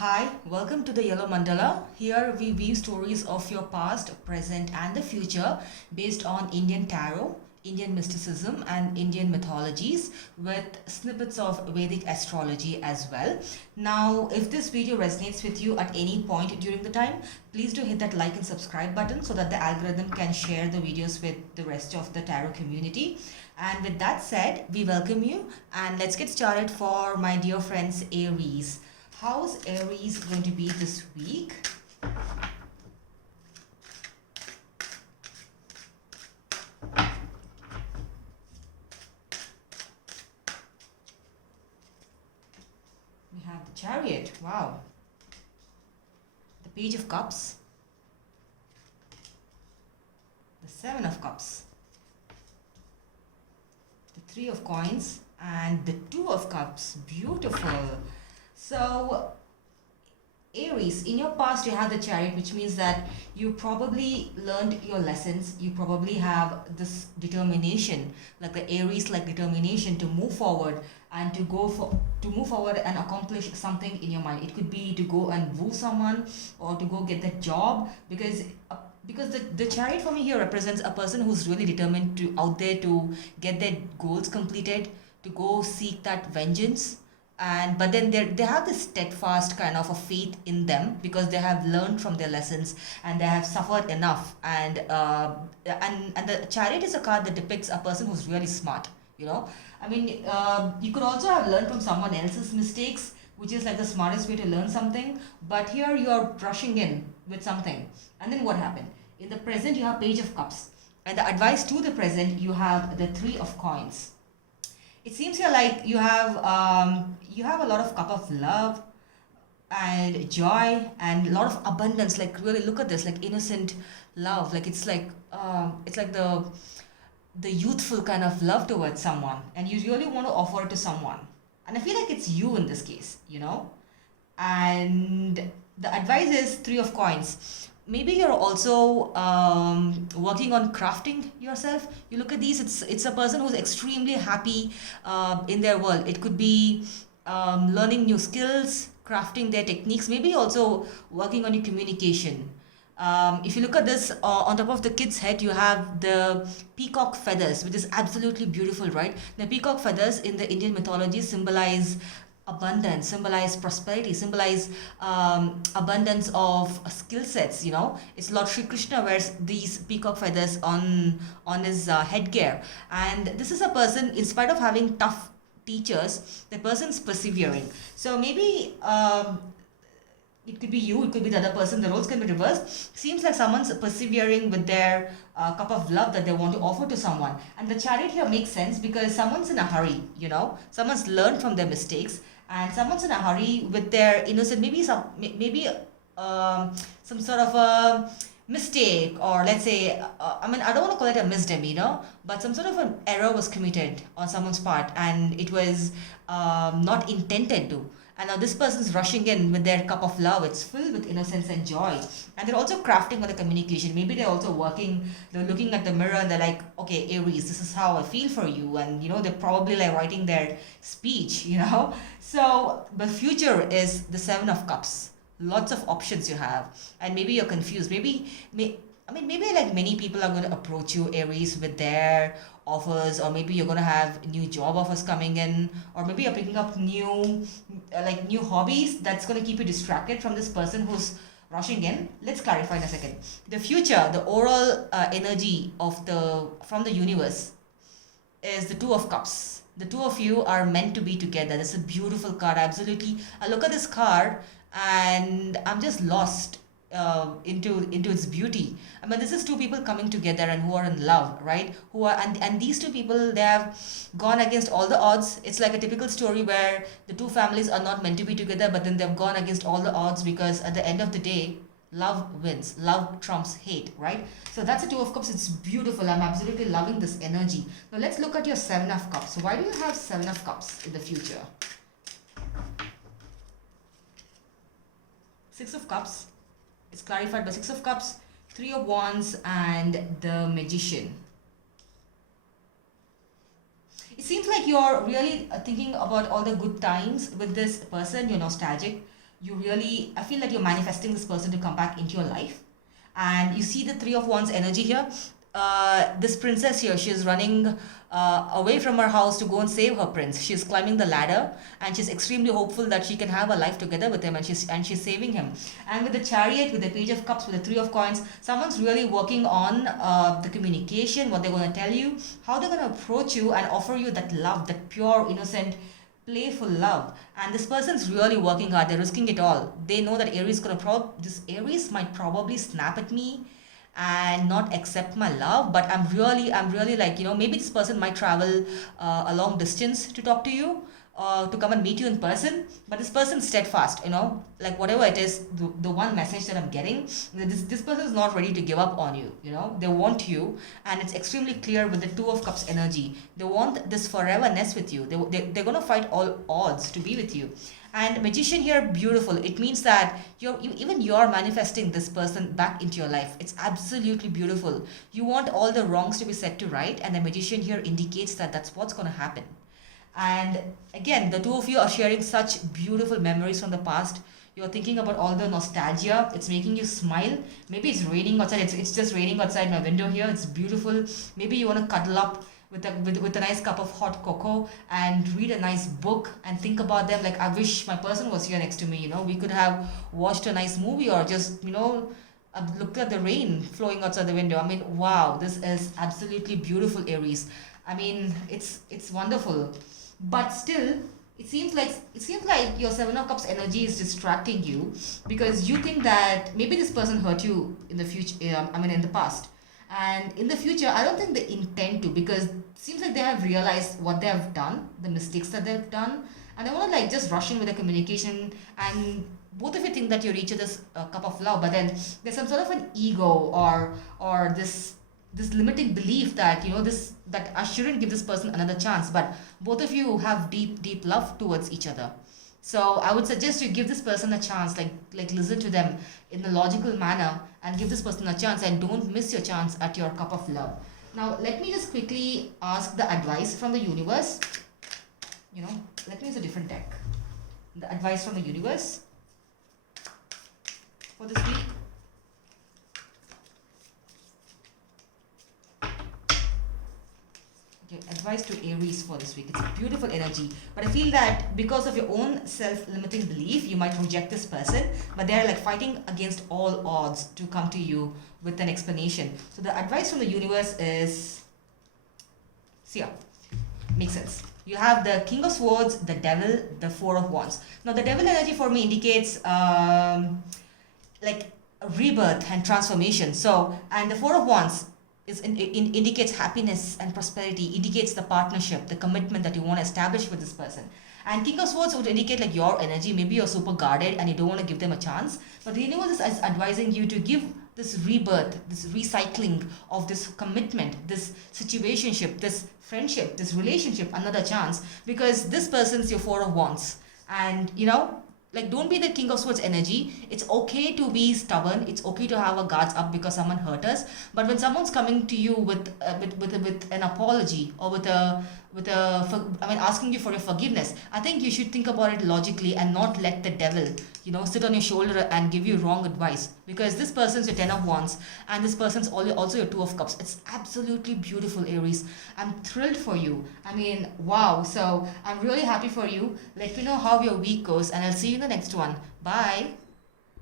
Hi, welcome to the Yellow Mandala. Here we weave stories of your past, present, and the future based on Indian tarot, Indian mysticism, and Indian mythologies with snippets of Vedic astrology as well. Now, if this video resonates with you at any point during the time, please do hit that like and subscribe button so that the algorithm can share the videos with the rest of the tarot community. And with that said, we welcome you and let's get started for my dear friends Aries. How's Aries going to be this week? We have the Chariot. Wow. The Page of Cups. The Seven of Cups. The Three of Coins. And the Two of Cups. Beautiful. So, Aries, in your past you have the Chariot, which means that you probably learned your lessons. You probably have this determination, like the Aries like determination to move forward and to move forward and accomplish something in your mind. It could be to go and woo someone or to go get that job because the Chariot for me here represents a person who's really determined to out there to get their goals completed, to go seek that vengeance. And but then they have this steadfast kind of a faith in them because they have learned from their lessons and they have suffered enough. And the Chariot is a card that depicts a person who's really smart. I mean, you could also have learned from someone else's mistakes, which is like the smartest way to learn something. But here you're rushing in with something, and then what happened? In the present, you have Page of Cups, and the advice to the present, you have the Three of Coins. It seems here like you have a lot of cup of love and joy and a lot of abundance. Like really look at this, like innocent love. Like it's like the youthful kind of love towards someone, and you really want to offer it to someone. And I feel like it's you in this case. And the advice is Three of Coins. Maybe you're also working on crafting yourself. You look at these, it's a person who's extremely happy in their world. It could be learning new skills, crafting their techniques, maybe also working on your communication. If you look at this, on top of the kid's head, you have the peacock feathers, which is absolutely beautiful, right? The peacock feathers in the Indian mythology symbolize abundance, symbolize prosperity, symbolize abundance of skill sets. It's Lord Shri Krishna wears these peacock feathers on his headgear, and this is a person, in spite of having tough teachers, the person's persevering. So maybe it could be you, it could be the other person, the roles can be reversed. Seems like someone's persevering with their cup of love that they want to offer to someone. And the Chariot here makes sense because someone's in a hurry. Someone's learned from their mistakes, and someone's in a hurry with their innocent, some sort of a mistake, or let's say, I don't want to call it a misdemeanor, but some sort of an error was committed on someone's part, and it was not intended to. And now this person's rushing in with their cup of love. It's filled with innocence and joy. And they're also crafting on the communication. Maybe they're also they're looking at the mirror and they're like, okay, Aries, this is how I feel for you. And, they're probably like writing their speech. So the future is the Seven of Cups. Lots of options you have. And maybe you're confused. Maybe like many people are going to approach you, Aries, with their offers, or maybe you're going to have new job offers coming in, or maybe you're picking up new hobbies that's going to keep you distracted from this person who's rushing in. Let's clarify in a second. The future, the oral energy from the universe is the Two of Cups. The two of you are meant to be together. That's a beautiful card. Absolutely. I look at this card and I'm just lost into its beauty. I mean, this is two people coming together and who are in love, right? And these two people, they have gone against all the odds. It's like a typical story where the two families are not meant to be together, but then they've gone against all the odds because at the end of the day, love wins. Love trumps hate, right? So that's the Two of Cups. It's beautiful. I'm absolutely loving this energy. Now let's look at your Seven of Cups. So why do you have Seven of Cups in the future? Six of Cups. It's clarified by Six of Cups, Three of Wands, and the Magician. It seems like you're really thinking about all the good times with this person. You're nostalgic. I feel that you're manifesting this person to come back into your life. And you see the Three of Wands energy here. This princess here, she's running away from her house to go and save her prince. She's climbing the ladder, and she's extremely hopeful that she can have a life together with him, and she's saving him. And with the chariot, with the page of cups, with the Three of coins, someone's really working on the communication, what they're going to tell you, how they're going to approach you and offer you that love, that pure, innocent, playful love. And this person's really working hard, they're risking it all. They know that this Aries might probably snap at me and not accept my love, but I'm really like, maybe this person might travel a long distance to talk to you, to come and meet you in person. But this person's steadfast, like whatever it is, the one message that I'm getting, this person is not ready to give up on you. They want you, and it's extremely clear with the Two of Cups energy. They want this foreverness with you. They're going to fight all odds to be with you. And Magician here, beautiful. It means that you're manifesting this person back into your life. It's absolutely beautiful. You want all the wrongs to be set to right, and the Magician here indicates that that's what's going to happen. And again, the two of you are sharing such beautiful memories from the past. You're thinking about all the nostalgia. It's making you smile. Maybe it's raining outside. It's just raining outside my window here. It's beautiful. Maybe you want to cuddle up with a nice cup of hot cocoa and read a nice book and think about them. Like, I wish my person was here next to me. We could have watched a nice movie, or just looked at the rain flowing outside the window. I mean, wow, this is absolutely beautiful, Aries. I mean, it's wonderful. But still, it seems like your Seven of Cups energy is distracting you, because you think that maybe this person hurt you in the future. In the past, and in the future, I don't think they intend to, because it seems like they have realized what they have done, the mistakes that they've done, and they want to like just rush in with the communication. And both of you think that you're each other's cup of love, but then there's some sort of an ego, or this limiting belief that that I shouldn't give this person another chance. But both of you have deep love towards each other. So I would suggest you give this person a chance, like listen to them in a logical manner, and give this person a chance, and don't miss your chance at your cup of love. Now let me just quickly ask the advice from the universe. Let me use a different deck. The advice from the universe for this week. Okay, advice to Aries for this week. It's a beautiful energy, but I feel that because of your own self-limiting belief, you might reject this person, but they're like fighting against all odds to come to you with an explanation. So the advice from the universe is, see, makes sense. You have the King of Swords, the Devil, the Four of Wands. Now the Devil energy for me indicates like a rebirth and transformation. So, and the Four of Wands indicates happiness and prosperity, indicates the partnership, the commitment that you want to establish with this person. And King of Swords would indicate like your energy. Maybe you're super guarded and you don't want to give them a chance, but the universe is advising you to give this rebirth, this recycling of this commitment, this situationship, this friendship, this relationship another chance, because this person's your Four of Wands. And like, don't be the King of Swords energy. It's okay to be stubborn. It's okay to have a guards up because someone hurt us. But when someone's coming to you with an apology, or asking you for your forgiveness, I think you should think about it logically and not let the devil, sit on your shoulder and give you wrong advice. Because this person's your Ten of Wands, and this person's also your Two of Cups. It's absolutely beautiful, Aries. I'm thrilled for you. I mean, wow. So I'm really happy for you. Let me know how your week goes, and I'll see you in the next one. Bye.